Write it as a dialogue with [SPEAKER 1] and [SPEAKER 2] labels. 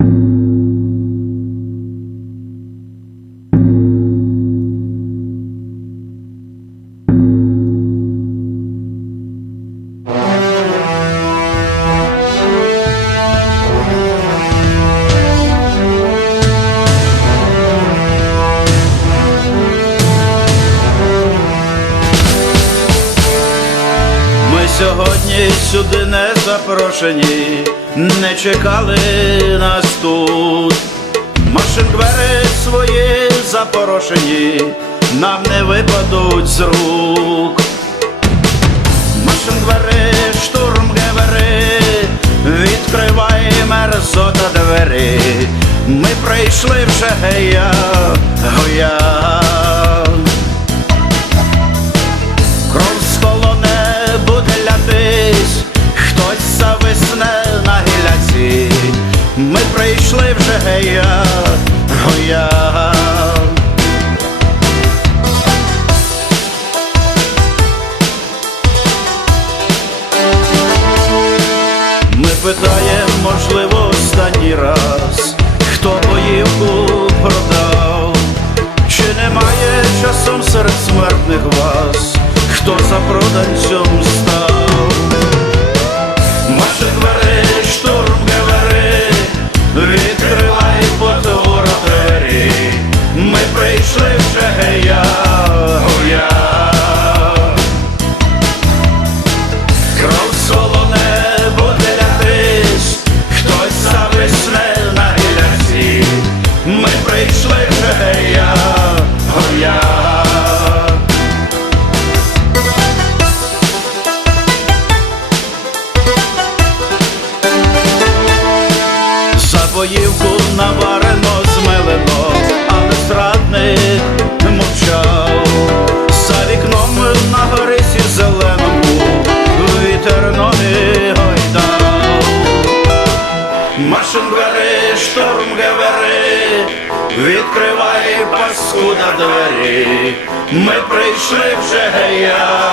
[SPEAKER 1] Ми сьогодні сюди не запрошені, не чекали нас тут. Машин двері свої запорошені, нам не випадуть з рук. Машин двері, штурм гевери, відкривай мерзота двері. Ми прийшли вже гея, гоя. Прийшли вже гея, гоя. Ми питаємо, можливо, останній раз, хто боївку продав, чи немає часом серед смертних вас, хто за проданцем став? Відкривай потвора двері, ми прийшли вже гея, гоя. Кров солоне буде лятись, хтось зависне на гіляці. Ми прийшли вже гея, гоя. За Машин двері, шторм гевери, відкривай паскуда двері. Ми прийшли вже гея.